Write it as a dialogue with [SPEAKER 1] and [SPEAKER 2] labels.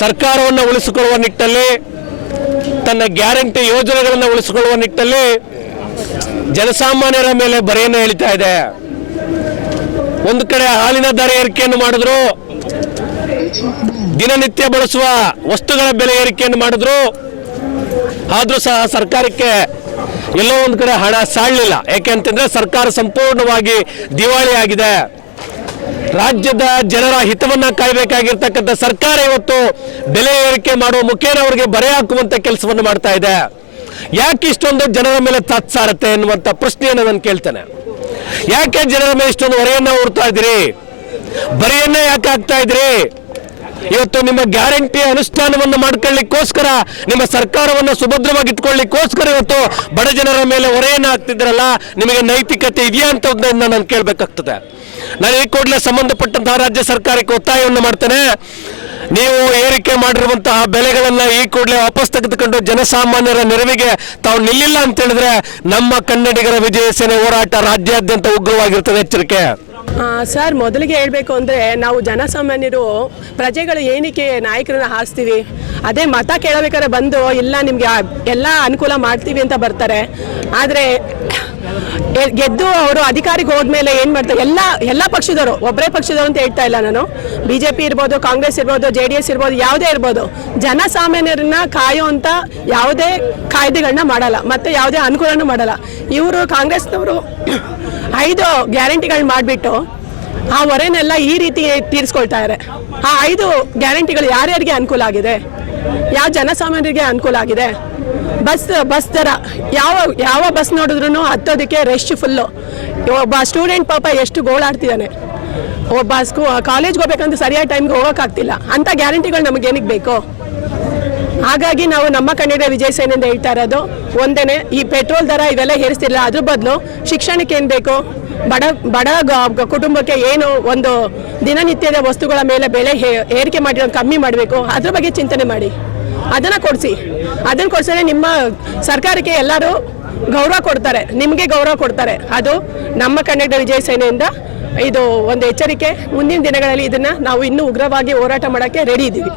[SPEAKER 1] ಸರ್ಕಾರವನ್ನು ಉಳಿಸಿಕೊಳ್ಳುವ ನಿಟ್ಟಲ್ಲಿ, ತನ್ನ ಗ್ಯಾರಂಟಿ ಯೋಜನೆಗಳನ್ನು ಉಳಿಸಿಕೊಳ್ಳುವ ನಿಟ್ಟಲ್ಲಿ ಜನಸಾಮಾನ್ಯರ ಮೇಲೆ ಬರೆಯನ್ನು ಹೇಳ್ತಾ ಇದೆ. ಒಂದು ಕಡೆ ಹಾಲಿನ ದರ ಏರಿಕೆಯನ್ನು ಮಾಡಿದ್ರು, ದಿನನಿತ್ಯ ಬಳಸುವ ವಸ್ತುಗಳ ಬೆಲೆ ಏರಿಕೆಯನ್ನು ಮಾಡಿದ್ರು, ಆದರೂ ಸಹ ಸರ್ಕಾರಕ್ಕೆ ಎಲ್ಲೋ ಒಂದು ಕಡೆ ಹಣ ಸಾಳಲಿಲ್ಲ ಯಾಕೆಂತಂದ್ರೆ ಸರ್ಕಾರ ಸಂಪೂರ್ಣವಾಗಿ ದಿವಾಳಿ ಆಗಿದೆ ರಾಜ್ಯದ ಜನರ ಹಿತವನ್ನ ಕಾಯಬೇಕಾಗಿರ್ತಕ್ಕಂಥ ಸರ್ಕಾರ ಇವತ್ತು ಬೆಲೆ ಏರಿಕೆ ಮಾಡುವ ಮುಖೇನ ಅವರಿಗೆ ಬರೆ ಹಾಕುವಂತ ಕೆಲಸವನ್ನು ಮಾಡ್ತಾ ಇದೆ. ಯಾಕೆ ಇಷ್ಟೊಂದು ಜನರ ಮೇಲೆ ತಾತ್ಸಾರತ್ತೆ ಎನ್ನುವಂತ ಪ್ರಶ್ನೆಯನ್ನು ನಾನು ಕೇಳ್ತೇನೆ. ಯಾಕೆ ಜನರ ಮೇಲೆ ಇಷ್ಟೊಂದು ಹೊರೆಯನ್ನ ಹೊರ್ತಾ ಇದ್ದೀರಿ? ಬರೆಯನ್ನ ಯಾಕೆ ಹಾಕ್ತಾ ಇದ್ರಿ ಇವತ್ತು ನಿಮ್ಮ ಗ್ಯಾರಂಟಿ ಅನುಷ್ಠಾನವನ್ನು ಮಾಡ್ಕೊಳ್ಳಿಕ್ಕೋಸ್ಕರ, ನಿಮ್ಮ ಸರ್ಕಾರವನ್ನು ಸುಭದ್ರವಾಗಿ ಇಟ್ಕೊಳ್ಳಿಕ್ಕೋಸ್ಕರ ಇವತ್ತು ಬಡ ಜನರ ಮೇಲೆ ಹೊರೆಯನ್ನು ಹಾಕ್ತಿದ್ರಲ್ಲ ನಿಮಗೆ ನೈತಿಕತೆ ಇದೆಯಾ ಅಂತ ನಾನು ಕೇಳಬೇಕಾಗ್ತದೆ. ನಾನು ಈ ಕೂಡಲೇ ಸಂಬಂಧಪಟ್ಟಂತಹ ರಾಜ್ಯ ಸರ್ಕಾರಕ್ಕೆ ಒತ್ತಾಯವನ್ನು ಮಾಡ್ತೇನೆ. ನೀವು ಏರಿಕೆ ಮಾಡಿರುವಂತಹ ಬೆಲೆಗಳನ್ನ ಈ ಕೂಡಲೇ ವಾಪಸ್ ತೆಗೆದುಕೊಂಡು ಜನಸಾಮಾನ್ಯರ ನೆರವಿಗೆ ತಾವು ನಿಲ್ಲಿಲ್ಲ ಅಂತ ಹೇಳಿದ್ರೆ ನಮ್ಮ ಕನ್ನಡಿಗರ ವಿಜಯ ಸೇನೆ ಹೋರಾಟ ರಾಜ್ಯಾದ್ಯಂತ ಉಗ್ರವಾಗಿರ್ತದೆ ಎಚ್ಚರಿಕೆ.
[SPEAKER 2] ಸರ್, ಮೊದಲಿಗೆ ಹೇಳಬೇಕು ಅಂದರೆ ನಾವು ಜನಸಾಮಾನ್ಯರು ಪ್ರಜೆಗಳು ಏನಕ್ಕೆ ನಾಯಕರನ್ನ ಹಾರಿಸ್ತೀವಿ? ಅದೇ ಮತ ಕೇಳಬೇಕಾದ್ರೆ ಬಂದು, ಇಲ್ಲ ನಿಮಗೆ ಎಲ್ಲ ಅನುಕೂಲ ಮಾಡ್ತೀವಿ ಅಂತ ಬರ್ತಾರೆ. ಆದರೆ ಗೆದ್ದು ಅವರು ಅಧಿಕಾರಿಗೆ ಹೋದ್ಮೇಲೆ ಏನು ಮಾಡ್ತಾರೆ ಎಲ್ಲ ಎಲ್ಲ ಪಕ್ಷದವರು ಒಬ್ಬರೇ ಪಕ್ಷದವರು ಅಂತ ಹೇಳ್ತಾ ಇಲ್ಲ ನಾನು. ಬಿ ಜೆ ಪಿ ಇರ್ಬೋದು, ಕಾಂಗ್ರೆಸ್ ಇರ್ಬೋದು, ಜೆ ಡಿ ಎಸ್ ಇರ್ಬೋದು, ಯಾವುದೇ ಇರ್ಬೋದು, ಜನಸಾಮಾನ್ಯರನ್ನ ಕಾಯುವಂತ ಯಾವುದೇ ಕಾಯ್ದೆಗಳನ್ನ ಮಾಡಲ್ಲ, ಮತ್ತು ಯಾವುದೇ ಅನುಕೂಲನೂ ಮಾಡಲ್ಲ. ಇವರು ಕಾಂಗ್ರೆಸ್ನವರು ಐದು ಗ್ಯಾರಂಟಿಗಳು ಮಾಡಿಬಿಟ್ಟು ಆ ಹೊರೆನೆಲ್ಲ ಈ ರೀತಿ ತೀರಿಸ್ಕೊಳ್ತಾ ಇದ್ದಾರೆ ಆ ಐದು ಗ್ಯಾರಂಟಿಗಳು ಯಾರ್ಯಾರಿಗೆ ಅನುಕೂಲ ಆಗಿದೆ? ಯಾವ ಜನಸಾಮಾನ್ಯರಿಗೆ ಅನುಕೂಲ ಆಗಿದೆ? ಬಸ್ ಬಸ್ ದರ, ಯಾವ ಯಾವ ಬಸ್ ನೋಡಿದ್ರು ಹತ್ತೋದಕ್ಕೆ ರೆಸ್ಟ್ ಫುಲ್ಲು ಒಬ್ಬ ಸ್ಟೂಡೆಂಟ್ ಪಾಪ ಎಷ್ಟು ಗೋಳಾಡ್ತಿದ್ದಾನೆ. ಒಬ್ಬ ಸ್ಕೂ ಕಾಲೇಜ್ಗೆ ಹೋಗ್ಬೇಕಂತ ಸರಿಯಾದ ಟೈಮ್ಗೆ ಹೋಗೋಕ್ಕಾಗ್ತಿಲ್ಲ. ಅಂಥ ಗ್ಯಾರಂಟಿಗಳು ನಮಗೇನಿಗೆ ಬೇಕು? ಹಾಗಾಗಿ ನಾವು ನಮ್ಮ ಕನ್ನಡ ವಿಜಯ ಹೇಳ್ತಾ ಇರೋದು. ಒಂದೇನೆ, ಈ ಪೆಟ್ರೋಲ್ ದರ ಇವೆಲ್ಲ ಏರಿಸ್ತಿಲ್ಲ, ಅದ್ರ ಬದಲು ಶಿಕ್ಷಣಕ್ಕೆ ಏನು ಬೇಕು? ಬಡ ಬಡ ಕುಟುಂಬಕ್ಕೆ ಏನು ಒಂದು ದಿನನಿತ್ಯದ ವಸ್ತುಗಳ ಮೇಲೆ ಬೆಲೆ ಏರಿಕೆ ಮಾಡಿರೋದು ಕಮ್ಮಿ ಮಾಡಬೇಕು? ಅದ್ರ ಬಗ್ಗೆ ಚಿಂತನೆ ಮಾಡಿ. ಅದನ್ನು ಕೊಡಿಸಿ. ಅದನ್ನು ಕೊಡಿಸಿದ್ರೆ ನಿಮ್ಮ ಸರ್ಕಾರಕ್ಕೆ ಎಲ್ಲರೂ ಗೌರವ ಕೊಡ್ತಾರೆ. ನಿಮಗೆ ಗೌರವ ಕೊಡ್ತಾರೆ. ಅದು ನಮ್ಮ ಕನ್ನಡ ವಿಜಯ ಸೇನೆಯಿಂದ ಇದು ಒಂದು ಎಚ್ಚರಿಕೆ. ಮುಂದಿನ ದಿನಗಳಲ್ಲಿ ಇದನ್ನು ನಾವು ಇನ್ನೂ ಉಗ್ರವಾಗಿ ಹೋರಾಟ ಮಾಡೋಕ್ಕೆ ರೆಡಿ ಇದ್ದೀವಿ